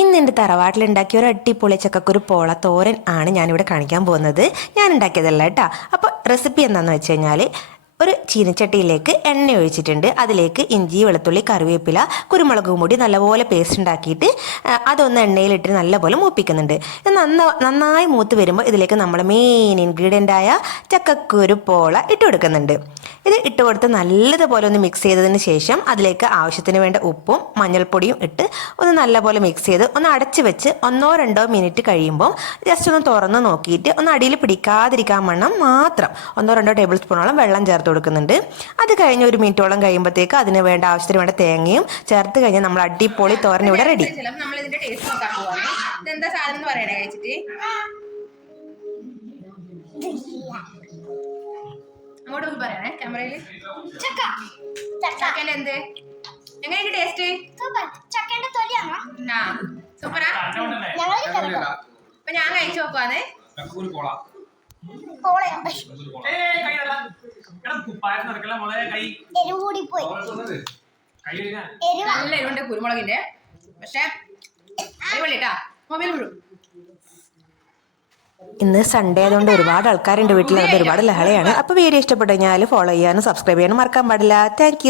ഇന്ന് എന്റെ തറവാട്ടിലുണ്ടാക്കിയ ഒരു അടിപൊളി ചക്കക്കുരു പോള തോരൻ ആണ് ഞാനിവിടെ കാണിക്കാൻ പോകുന്നത്. ഞാൻ ഉണ്ടാക്കിയതല്ല കേട്ടോ. അപ്പോൾ റെസിപ്പി എന്താണെന്ന് വെച്ച് കഴിഞ്ഞാൽ ഒരു ചീനച്ചട്ടിയിലേക്ക് എണ്ണ ഒഴിച്ചിട്ടുണ്ട്. അതിലേക്ക് ഇഞ്ചി വെളുത്തുള്ളി കറിവേപ്പില കുരുമുളക് പൊടി നല്ലപോലെ പേസ്റ്റ് ഉണ്ടാക്കിയിട്ട് അതൊന്ന് എണ്ണയിലിട്ട് നല്ലപോലെ മൂപ്പിക്കുന്നുണ്ട്. നന്ന നന്നായി മൂത്ത് വരുമ്പോൾ ഇതിലേക്ക് നമ്മൾ മെയിൻ ഇൻഗ്രീഡിയന്റായ ചക്കക്കുരു പോള ഇട്ട് കൊടുക്കുന്നുണ്ട്. ഇത് ഇട്ട് കൊടുത്ത് നല്ലതുപോലെ ഒന്ന് മിക്സ് ചെയ്തതിന് ശേഷം അതിലേക്ക് ആവശ്യത്തിന് വേണ്ട ഉപ്പും മഞ്ഞൾപ്പൊടിയും ഇട്ട് ഒന്ന് നല്ലപോലെ മിക്സ് ചെയ്ത് ഒന്ന് അടച്ചു വെച്ച് ഒന്നോ രണ്ടോ മിനിറ്റ് കഴിയുമ്പോൾ ജസ്റ്റ് ഒന്ന് തുറന്ന് നോക്കിയിട്ട് ഒന്ന് അടിയിൽ പിടിക്കാതിരിക്കാൻ വണ്ണം മാത്രം ഒന്നോ രണ്ടോ ടേബിൾ സ്പൂണോളം വെള്ളം ചേർത്ത് കൊടുക്കുന്നുണ്ട്. അത് കഴിഞ്ഞ് ഒരു മിനിറ്റോളം കഴിയുമ്പോഴത്തേക്ക് അതിന് വേണ്ട ആവശ്യത്തിന് വേണ്ട തേങ്ങയും ചേർത്ത് കഴിഞ്ഞാൽ നമ്മൾ അടിപൊളി തോരൻ ഇവിടെ റെഡി നമ്മൾ ഇതിന്റെ ടേസ്റ്റ് നോക്കാൻ പോവാണ്. ഇതെന്താ സാധനം എന്ന് പറയണേ കഴിച്ചിട്ട് അങ്ങോട്ട് ഒന്ന് പറയണേ ക്യാമറയിൽ. ചക്ക. ചക്ക ചക്കന്റെ എന്ത്? എങ്ങനെയൊക്കെ ടേസ്റ്റ്? സൂപ്പർ. ചക്കന്റെ തൊലിയാണോ? ആ സൂപ്പറാ? അപ്പൊ ഞാൻ കഴിച്ചു നോക്കുവാണേ നല്ല എരിവുണ്ട് കുരുമുളകിന്റെ. പക്ഷെ അടിപൊളിട്ടാ. മൊബൈൽ വിടും. ഇന്ന് സൺഡേ ആയതുകൊണ്ട് ഒരുപാട് ആൾക്കാരുണ്ട് വീട്ടിൽ. ഒരുപാട് ലഹളയാണ്. അപ്പോൾ വീഡിയോ ഇഷ്ടപ്പെട്ടു കഴിഞ്ഞാൽ ഫോളോ ചെയ്യാനും സബ്സ്ക്രൈബ് ചെയ്യാനും മറക്കാൻ പാടില്ല. താങ്ക്